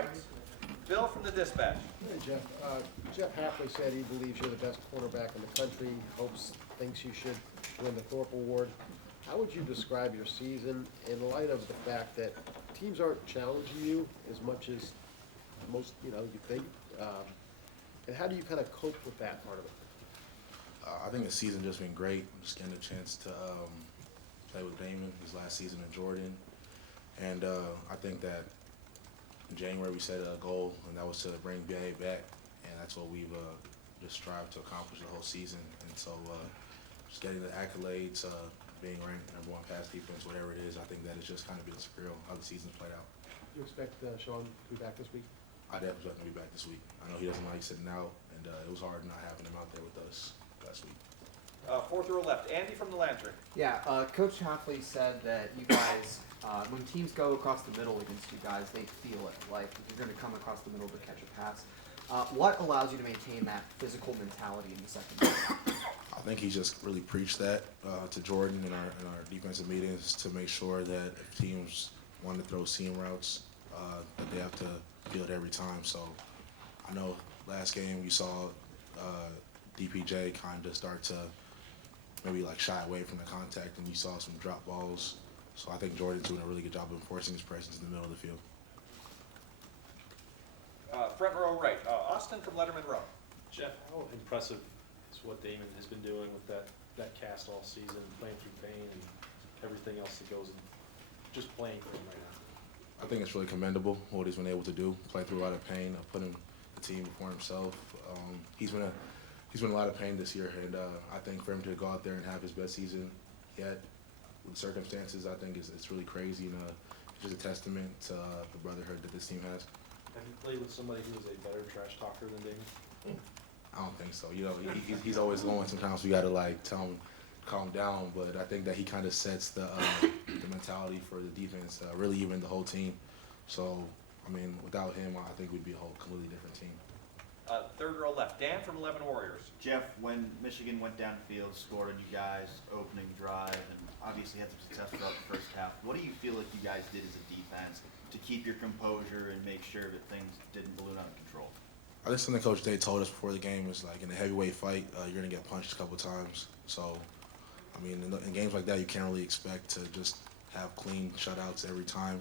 right. Bill from the Dispatch. Hey, Jeff. Jeff Hafley said he believes you're the best cornerback in the country, thinks you should win the Thorpe Award. How would you describe your season in light of the fact that teams aren't challenging you as much as most, you think? And how do you kind of cope with that part of it? I think the season just been great. Just getting a chance to play with Damon his last season in Jordan. And I think that in January we set a goal, and that was to bring BA back. And that's what we've just strived to accomplish the whole season. And so just getting the accolades, being ranked number one pass defense, whatever it is, I think that it's just kind of been surreal how the season's played out. Do you expect Sean to be back this week? I definitely expect him to be back this week. I know he doesn't like sitting out, and it was hard not having him out there with us last week. Fourth row left. Andy from the Lantern. Yeah, Coach Hafley said that you guys, when teams go across the middle against you guys, they feel it. Like, you're going to come across the middle to catch a pass. What allows you to maintain that physical mentality in the second half? I think he just really preached that to Jordan in our defensive meetings to make sure that if teams want to throw seam routes, that they have to feel it every time. So I know last game you saw DPJ kind of start to maybe like shy away from the contact, and you saw some drop balls. So I think Jordan's doing a really good job of enforcing his presence in the middle of the field. Front row right. Austin from Letterman Row. Jeff, how impressive is what Damon has been doing with that cast all season, playing through pain and everything else that goes in just playing for him right now? I think it's really commendable what he's been able to do, play through a lot of pain, putting the team before himself. He's been in a lot of pain this year, and I think for him to go out there and have his best season yet with the circumstances, I think it's really crazy, and it's just a testament to the brotherhood that this team has. Have you played with somebody who is a better trash talker than Damon? I don't think so. He's always going. Sometimes we got to like tell him calm down, but I think that he kind of sets the mentality for the defense, really even the whole team. So, I mean, without him, I think we'd be a whole completely different team. Third row left. Dan from 11 Warriors. Jeff, when Michigan went downfield, scored on you guys, opening drive, and obviously had some success throughout the first half, what do you feel like you guys did as a defense to keep your composure and make sure that things didn't balloon out of control? I think something Coach Day told us before the game was like in a heavyweight fight, you're going to get punched a couple times. So, I mean, in games like that, you can't really expect to just have clean shutouts every time.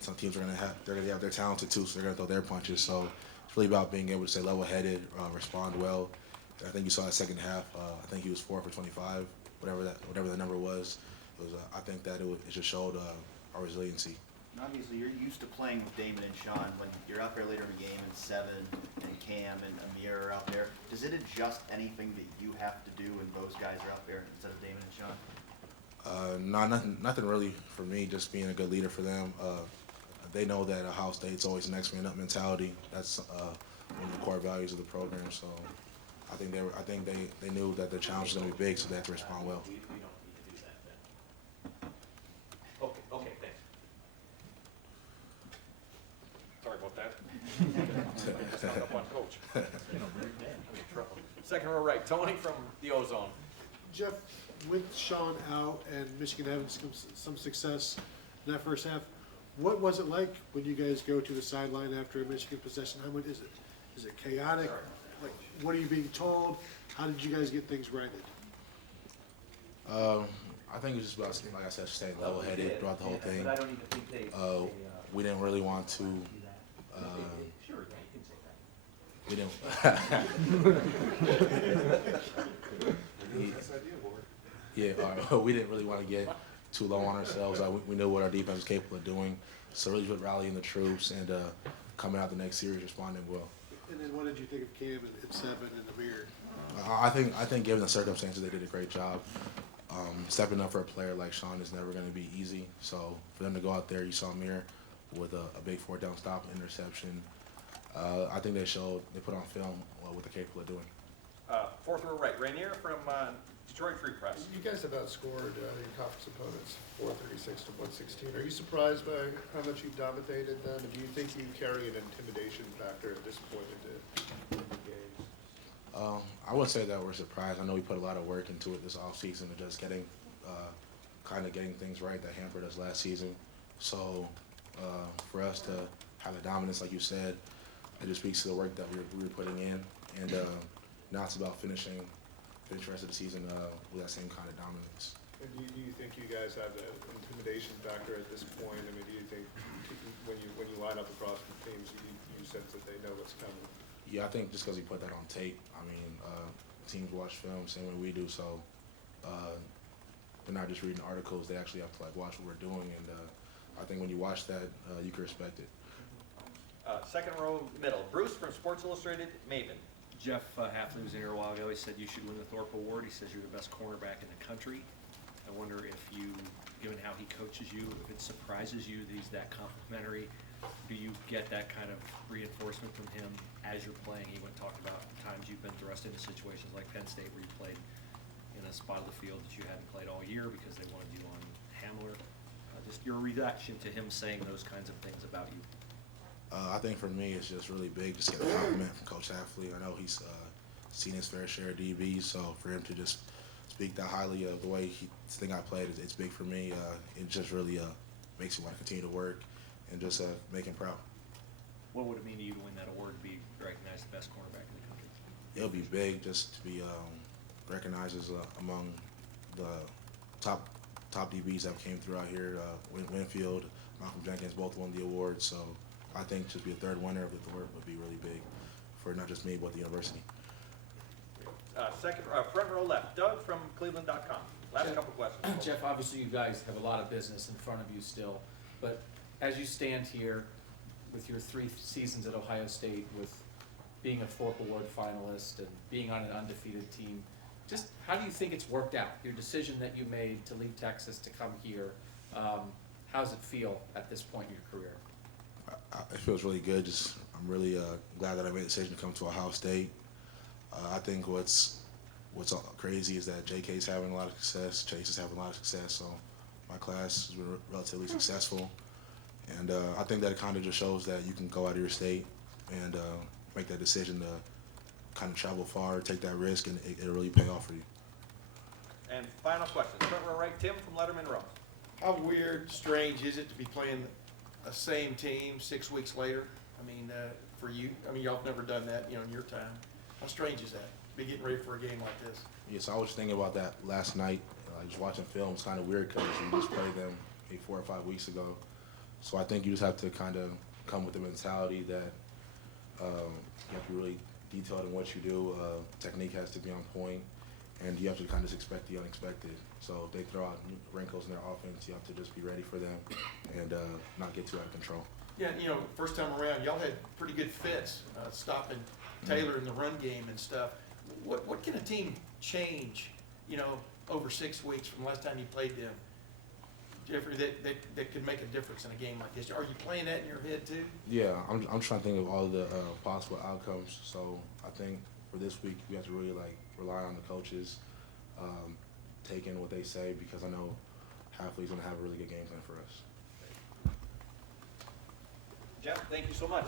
Some teams are going to have they're talented too, so they're going to throw their punches. So it's really about being able to stay level-headed, respond well. And I think you saw that second half. I think he was 4 for 25, whatever the number was. It was I think that it just showed our resiliency. And obviously, you're used to playing with Damon and Sean. When you're out there later in the game, and Seven and Cam and Amir are out there, does it adjust anything that you have to do when those guys are out there instead of Damon and Sean? Nothing really for me. Just being a good leader for them. They know that Ohio State's always next man up mentality. That's one of the core values of the program. So I think they knew that the challenge was going to be big, so they had to respond well. We don't need to do that then. Okay, thanks. Sorry about that. Stuck up on Coach. Second row right. Tony from the Ozone. Jeff, with Sean out and Michigan having some success in that first half, what was it like when you guys go to the sideline after a Michigan possession? How much is it? Is it chaotic? Like, what are you being told? How did you guys get things righted? I think it's just about, like I said, staying level-headed throughout the whole thing. We didn't really want to. We didn't. We didn't really want to get too low on ourselves. We knew what our defense was capable of doing, so really just rallying the troops and coming out the next series responding well. And then what did you think of Cam and Seven and Amir? I think given the circumstances, they did a great job. Stepping up for a player like Sean is never going to be easy. So for them to go out there, you saw Amir with a big 4th-down stop, interception. I think they put on film what they're capable of doing. Fourth row right. Rainier from Detroit Free Press. You guys have outscored your conference opponents 436 to 116. Are you surprised by how much you've dominated them? And do you think you carry an intimidation factor at this point in the game? I wouldn't say that we're surprised. I know we put a lot of work into it this offseason and just getting things right that hampered us last season. So for us to have the dominance, like you said. It just speaks to the work that we were putting in, and now it's about finish the rest of the season with that same kind of dominance. And do you think you guys have the intimidation factor at this point? I mean, do you think when you line up across the teams, you sense that they know what's coming? Yeah, I think just because we put that on tape. I mean, teams watch film same way we do, so they're not just reading articles. They actually have to like watch what we're doing, and I think when you watch that, you can respect it. Second row middle, Bruce from Sports Illustrated, Maven. Jeff Hafley was in here a while ago. He said you should win the Thorpe Award. He says you're the best cornerback in the country. I wonder if you, given how he coaches you, if it surprises you that he's that complimentary. Do you get that kind of reinforcement from him as you're playing? He went and talked about times you've been thrust into situations like Penn State where you played in a spot of the field that you hadn't played all year because they wanted you on Hamler. Just your reaction to him saying those kinds of things about you. I think for me, it's just really big just to get a compliment from Coach Hafley. I know he's seen his fair share of DBs, so for him to just speak that highly of the way he think I played, it's big for me. It just really makes me want to continue to work and just make him proud. What would it mean to you to win that award, to be recognized the best cornerback in the country? It'll be big just to be recognized as among the top DBs that came through out here. Winfield, Malcolm Jenkins both won the award, so I think just be a third winner of the award would be really big for not just me, but the university. Front row left, Doug from Cleveland.com. Last couple questions. Jeff, obviously you guys have a lot of business in front of you still, but as you stand here with your 3 seasons at Ohio State, with being a Thorpe Award finalist and being on an undefeated team, just how do you think it's worked out? Your decision that you made to leave Texas to come here, how does it feel at this point in your career? It feels really good. I'm really glad that I made the decision to come to Ohio State. I think what's crazy is that JK's having a lot of success, Chase is having a lot of success, so my class has been relatively successful. And I think that it kind of just shows that you can go out of your state and make that decision to kind of travel far, take that risk, and it'll really pay off for you. And final question, front row right, Tim from Letterman Row. How weird, strange is it to be playing a same team 6 weeks later? I mean, for you, I mean, y'all have never done that, in your time. How strange is that, be getting ready for a game like this? Yes, I was thinking about that last night. Just watching film, it's kind of weird because you just played them maybe 4 or 5 weeks ago. So I think you just have to kind of come with the mentality that you have to be really detailed in what you do. Technique has to be on point, and you have to kind of just expect the unexpected. So if they throw out new wrinkles in their offense, you have to just be ready for them and not get too out of control. Yeah, first time around, y'all had pretty good fits, stopping Taylor in the run game and stuff. What can a team change, over 6 weeks from the last time you played them, Jeffrey, that could make a difference in a game like this? Are you playing that in your head too? Yeah, I'm trying to think of all the possible outcomes. So I think for this week we have to really rely on the coaches, take in what they say, because I know Hafley's going to have a really good game plan for us. Jeff, thank you so much.